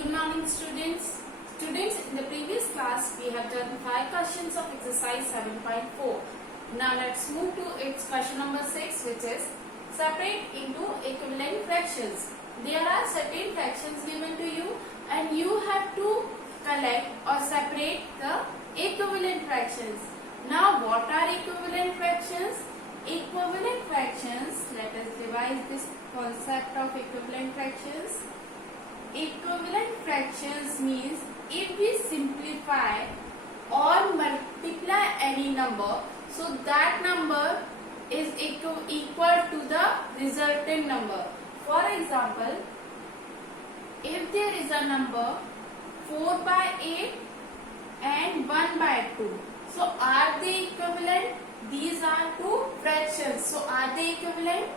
Good morning students. Students, in the previous class we have done 5 questions of exercise 7.4. Now let's move to its question number 6, which is separate into equivalent fractions. There are certain fractions given to you and you have to collect or separate the equivalent fractions. Now what are equivalent fractions? Equivalent fractions, let us revise this concept of equivalent fractions. Equivalent fractions means if we simplify or multiply any number, so that number is equal to the resultant number. For example, if there is a number 4 by 8 and 1 by 2, so are they equivalent? These are two fractions, so are they equivalent?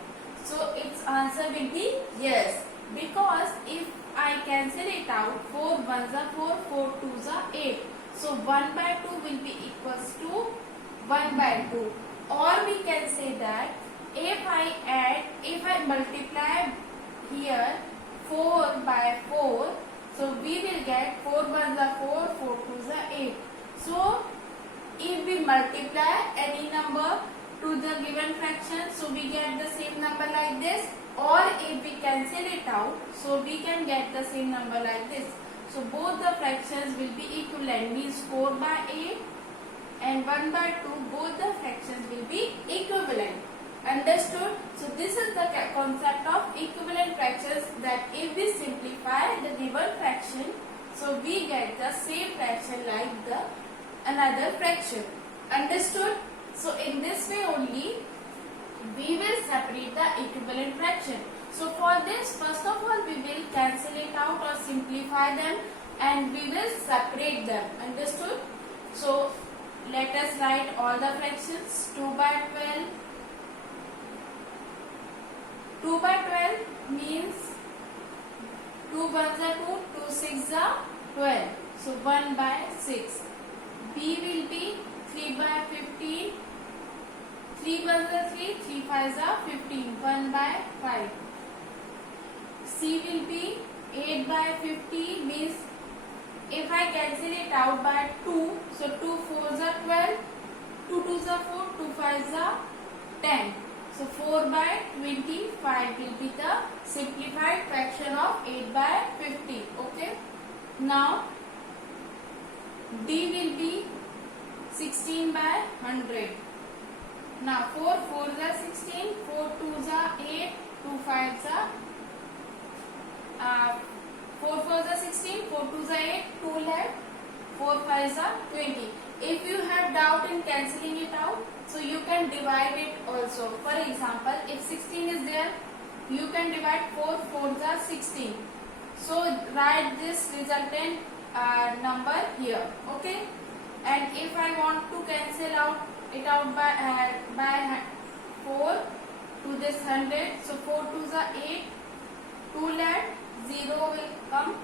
So its answer will be yes, because if I cancel it out, 4 1s are 4, 4 2s are 8. So 1 by 2 will be equals to 1 by 2. Or we can say that if I multiply here 4 by 4, so we will get 4 1s are 4, 4 2s are 8. So if we multiply any number to the given fraction, so we get the same number like this. Or if we cancel it out, so we can get the same number like this. So both the fractions will be equivalent, means 4 by 8 and 1 by 2, both the fractions will be equivalent. Understood? So this is the concept of equivalent fractions, that if we simplify the given fraction, so we get the same fraction like the another fraction. Understood? So in this way only we will separate the equivalent fraction. So for this, first of all we will cancel it out or simplify them and we will separate them. Understood? So let us write all the fractions. 2 by 12. 2 by 12 means 2 1s are 2, 2 6s are 12. So 1 by 6. B will be 3 by 15. 3 1s are 3, 3 5s are 15, 1 by 5. C will be 8 by 50, means if I cancel it out by 2, so 2 4s are 12, 2 2s are 4, 2 5s are 10. So 4 by 25 will be the simplified fraction of 8 by 50. Okay. Now D will be 16 by 100. Now 4 4s are 16, 4 2s are 8, 2 5s are 4 4s are 16, 4 2s are 8, 2 left, 4 5s are 20. If you have doubt in cancelling it out, so you can divide it also. For example, if 16 is there, you can divide 4 4s are 16. So write this resultant number here. Okay. And if I want to cancel out it out by 4 to this 100, so 4 2s are 8, 2 left, 0 will come,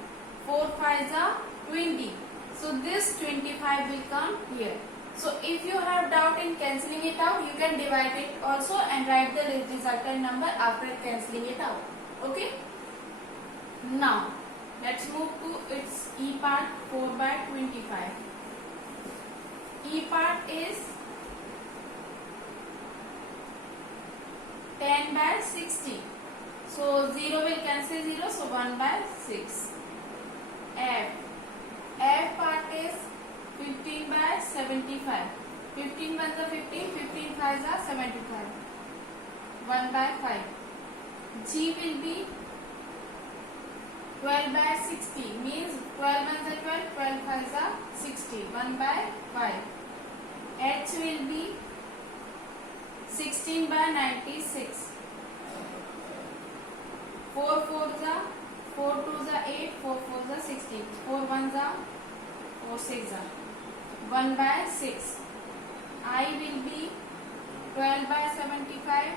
4 5s are 20. So this 25 will come here. So if you have doubt in cancelling it out, you can divide it also and write the resultant number after cancelling it out. Okay. Now let's move to its E part, 4 by 25. E part is 10 by 60. So 0 will cancel 0, so 1 by 6. F part is 15 by 75. 15 1s are 15, 15 5s are 75. 1 by 5. G will be 12 by 60, means 12 1s are 12, 12 5s are 60. 1 by 5. H will be 16 by 96. 4 4s are 4 2s are 8, 4 4s are 16. 4 1s are 4 6s are 1 by 6. I will be 12 by 75.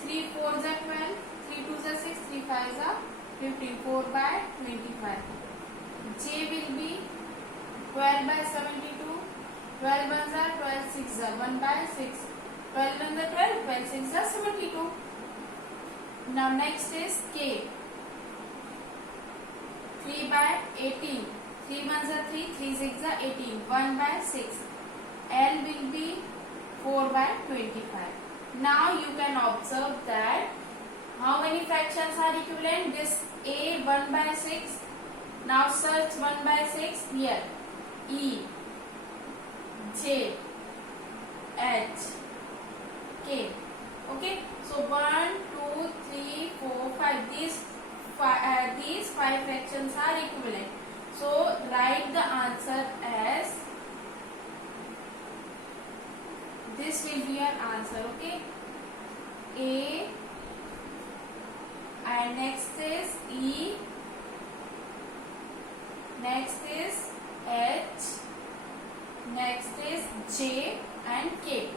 3 4s are 12, 3 2s are 6, 3 5s are 15. 4 by 25. J will be 12 by 72. 12 1s are 12, 6s are 1 by 6. 12 1s are 12, 12 6s are 72. Now next is K. by 18. 3 ones are 3, 3 6 are 18. 1 by 6. L will be 4 by 25. Now you can observe that how many fractions are equivalent? This A 1 by 6. Now search 1 by 6 here. E, J, H, K. Okay. So 1, 2, 3, 4, 5. These 5 fractions are equivalent. So write the answer as this will be your answer. Okay. A and next is E, next is H, next is J and K.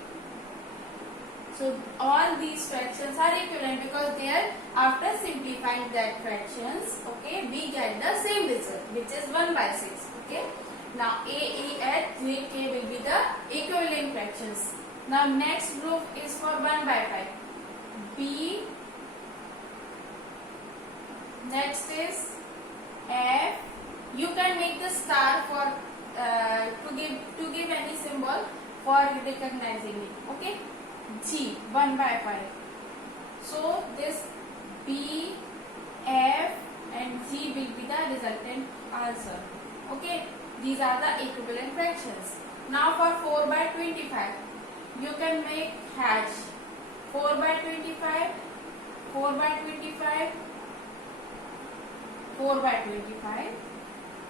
So all these fractions are equivalent because they are after simplifying that fractions, okay, we get the same result, which is 1 by 6. Okay. Now A, E, H, J, K will be the equivalent fractions. Now next group is for 1 by 5. B, next is F. You can make the star for to give any symbol for recognizing it. Okay. G 1 by 5. So this B, F and G will be the resultant answer. Okay. These are the equivalent fractions. Now for 4 by 25, you can make hash 4 by 25, 4 by 25, 4 by 25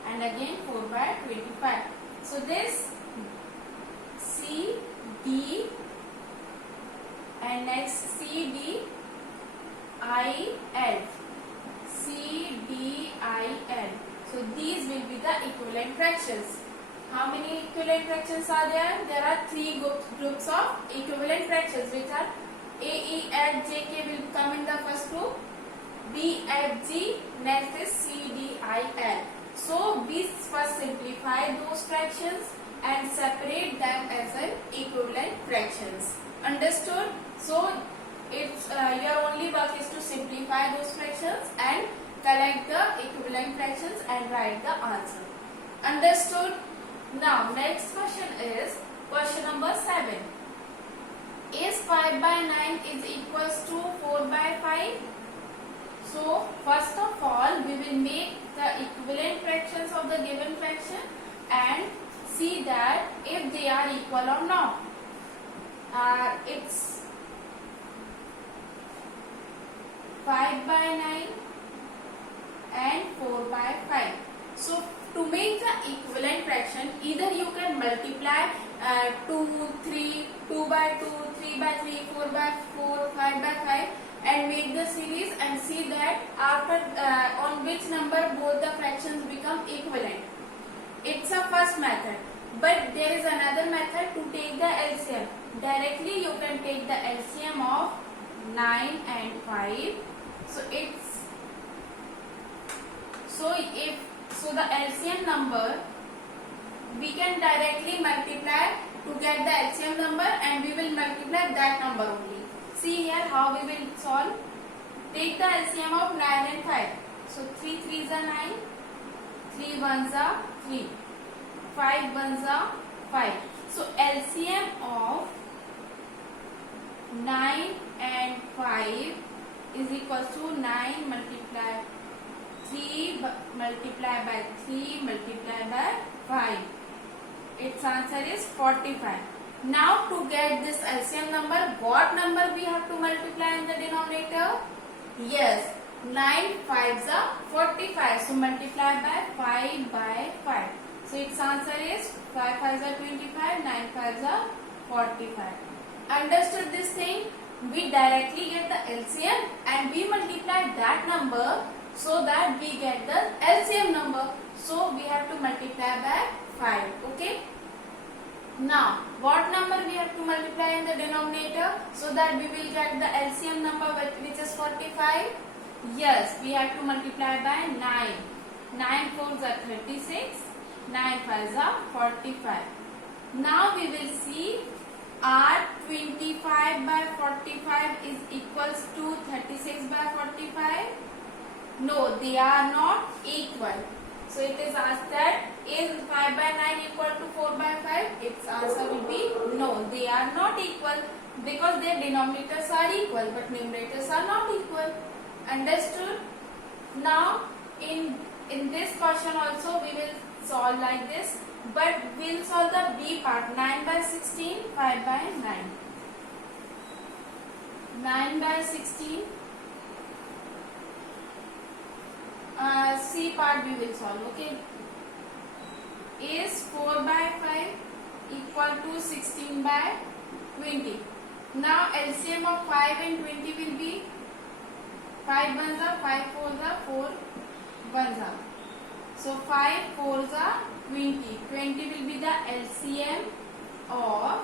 and again 4 by 25. So this C, D and next C, D, I, L. C, D, I, L. So these will be the equivalent fractions. How many equivalent fractions are there? There are 3 groups of equivalent fractions, which are A, E, H, J, K will come in the first group. B, F, G, next is C, D, I, L. So we first simplify those fractions and separate them as an equivalent fractions. Understood? So it's your only work is to simplify those fractions and collect the equivalent fractions and write the answer. Understood? Now next question is question number 7. Is 5 by 9 is equals to 4 by 5? So first of all we will make the equivalent fractions of the given fraction and see that if they are equal or not. It's 5 by 9 and 4 by 5. So to make the equivalent fraction, either you can multiply 2, 3, 2 by 2, 3 by 3, 4 by 4, 5 by 5 and make the series and see that after on which number both the fractions become equivalent. It's a first method. But there is another method to take the LCM. Directly you can take the LCM of 9 and 5. So the LCM number we can directly multiply to get the LCM number and we will multiply that number only. See here how we will solve. Take the LCM of 9 and 5. So 3 3s are 9, 3 1s are 3, 5 1s are 5. So LCM of 9 and 5 is equal to 9 multiplied 3 multiplied by 3 multiplied by 5. Its answer is 45. Now to get this LCM number, what number we have to multiply in the denominator? Yes, 9 5s are 45. So multiply by 5 by 5. So its answer is 5 5s are 25, 9 5s are 45. Understood this thing? We directly get the LCM and we multiply that number so that we get the LCM number. So we have to multiply by 5. Okay. Now what number we have to multiply in the denominator so that we will get the LCM number which is 45? Yes, we have to multiply by 9. 9 4s are 36. 9 5s are 45. Now we will see are 25 by 45 is equals to 36 by 45? No, they are not equal. So it is asked that is 5 by 9 equal to 4 by 5? Its answer will be no. They are not equal because their denominators are equal but numerators are not equal. Understood? Now in this question also we will solve like this, but we will solve the B part. 9 by 16, 5 by 9. 9 by 16. C part we will solve. Okay. Is 4 by 5 equal to 16 by 20? Now LCM of 5 and 20 will be 5 ones are 5 fours are 4 ones are. So 5 fours are 20. 20 will be the LCM of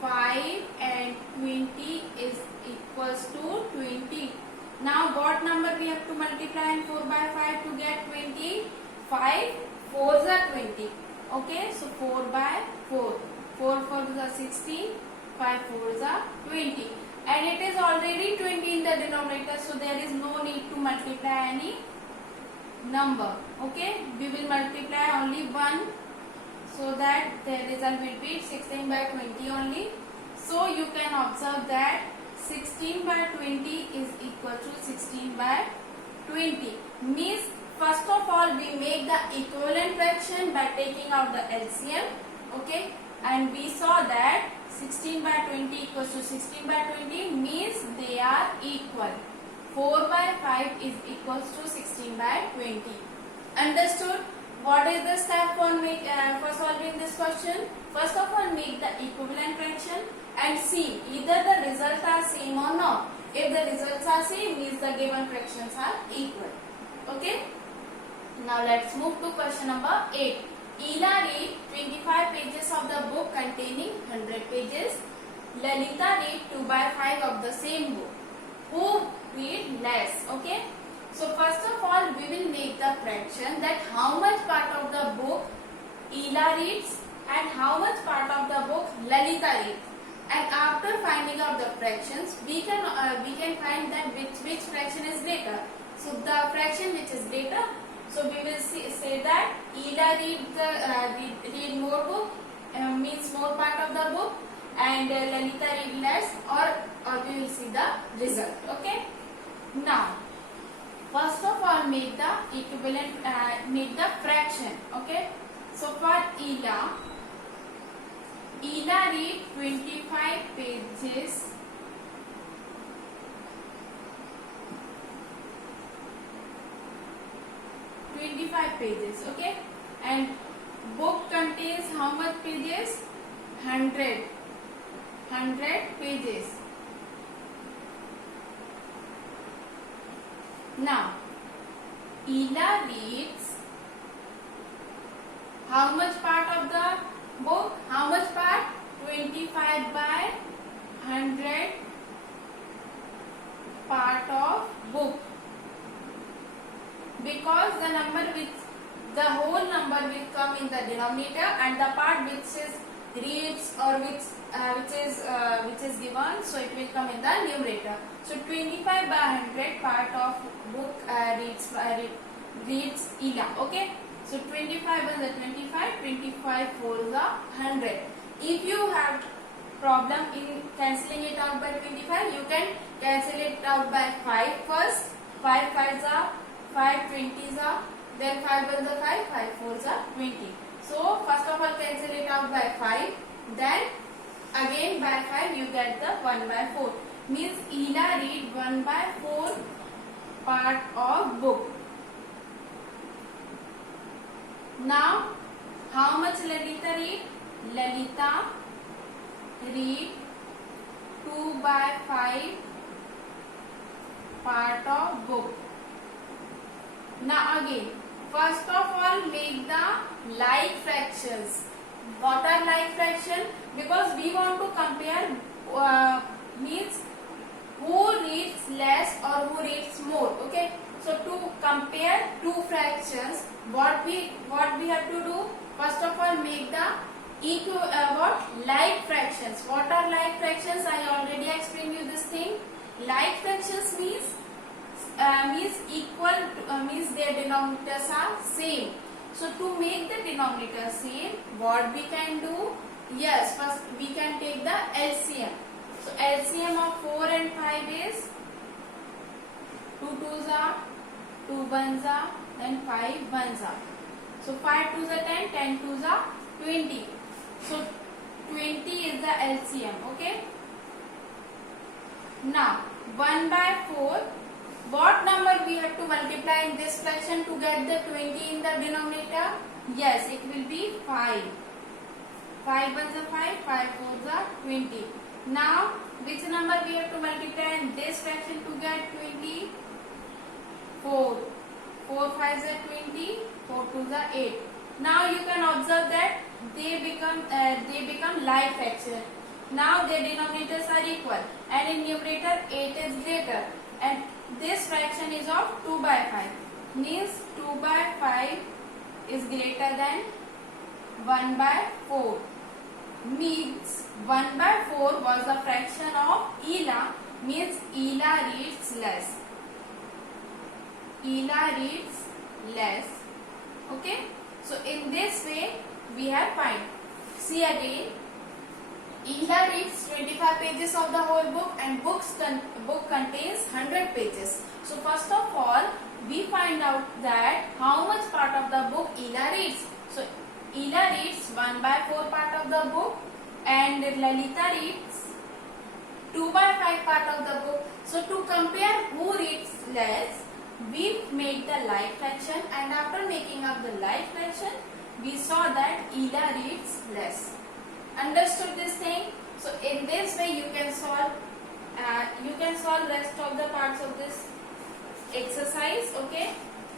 5 and 20 is equals to 20. Now what number we have to multiply in 4 by 5 to get 20? 5 fours are 20. Okay, so 4 by 4. 4 fours are 16. 5 fours are 20. And it is already 20 in the denominator, so there is no need to multiply any number. Okay, we will multiply only 1 so that the result will be 16 by 20 only. So you can observe that 16 by 20 is equal to 16 by 20. Means first of all we make the equivalent fraction by taking out the LCM. Okay, and we saw that 16 by 20 equals to 16 by 20 means they are equal. 4 by 5 is equals to 16 by 20. Understood? What is the step for solving this question? First of all, make the equivalent fraction and see either the results are same or not. If the results are same, means the given fractions are equal. Okay? Now let's move to question number 8. Ela read 25 pages of the book containing 100 pages. Lalita read 2 by 5 of the same book. Who read less? Okay. So first of all, we will make the fraction that how much part of the book Ela reads and how much part of the book Lalita reads. And after finding out the fractions, we can find that which fraction is greater. So the fraction which is greater, so we will say that Ela read more book, means more part of the book, and Lalita read less, or we will see the result. Okay. Now, first of all, make the equivalent, make the fraction. Okay. So for Ela read 25 pages. Okay, and book contains how much pages? 100 pages. Now Ela reads how much part of the book? How much part? 25 by 100 part of book. Because the number which the whole number will come in the denominator and the part which is reads or which is given, so it will come in the numerator. So 25 by 100 part of book reads Ela. Okay. So 25 is the 25, 25 4 is the 100. If you have problem in cancelling it out by 25, you can cancel it out by 5 first. 5 5s are 5 20s are, then 5 1s are 5, 5 4s are 20. So first of all cancel it out by 5, then again by 5 you get the 1 by 4. Means Ela read 1 by 4 part of book. Now how much Lalita read? Lalita read 2 by 5 part of book. Now again, first of all make the like fractions. What are like fraction? Because we want to compare means who reads less or who reads more. Okay. So to compare two fractions, what we have to do? First of all make the like fractions. What are like fractions? I already explained you this thing. Like fractions means equal means their denominators are same. So to make the denominator same, what we can do? Yes, first we can take the LCM. So LCM of 4 and 5 is 2 2s are, 2 1s are, then 5 1s are. So 5 2s are 10, 10 2s are 20. So 20 is the LCM, okay? Now 1 by 4, what number we have to multiply in this fraction to get the 20 in the denominator? Yes, it will be 5. 5 1s are 5, 5 4s are 20. Now which number we have to multiply in this fraction to get 20? 4. 4 5s are 20, 4 2s are 8. Now you can observe that they become like fraction. Now their denominators are equal, and in numerator 8 is greater, and this fraction is of 2 by 5. Means 2 by 5 is greater than 1 by 4. Means 1 by 4 was the fraction of Ela. Means Ela reads less. Ela reads less. Okay. So in this way we have find. See again. Ela reads 25 pages of the whole book, and book contains 100 pages. So first of all, we find out that how much part of the book Ela reads. So Ela reads 1 by 4 part of the book, and Lalita reads 2 by 5 part of the book. So to compare who reads less, we make the like fraction, and after making up the like fraction, we saw that Ela reads less. Understood this thing? So in this way you can solve rest of the parts of this exercise, okay,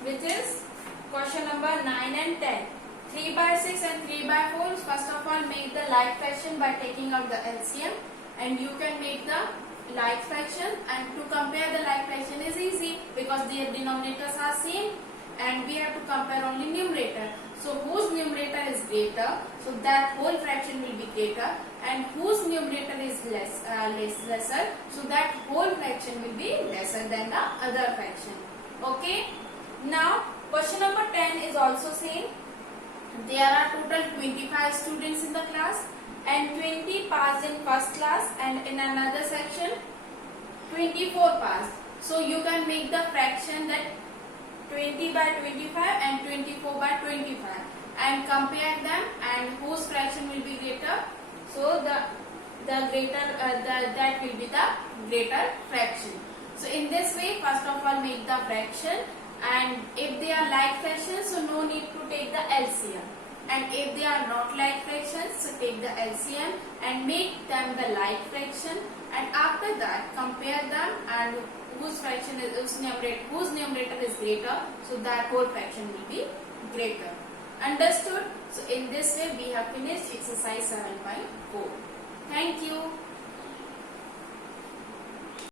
which is question number 9 and 10. 3 by 6 and 3 by 4, first of all make the like fraction by taking out the LCM, and you can make the like fraction, and to compare the like fraction is easy because their denominators are same, and we have to compare only numerator. So whose numerator is greater, so that whole fraction will be greater, and whose numerator is lesser, so that whole fraction will be lesser than the other fraction. Okay. Now question number 10 is also same. There are total 25 students in the class, and 20 passed in first class, and in another section 24 passed. So you can make the fraction that 20 by 25 and 24 by 25 and compare them, and whose fraction will be greater. So that will be the greater fraction. So in this way, first of all make the fraction, and if they are like fractions, so no need to take the LCM, and if they are not like fractions, so take the LCM and make them the like fraction, and after that compare them, and whose numerator is greater, so that whole fraction will be greater. Understood? So in this way we have finished exercise 7.4. Thank you.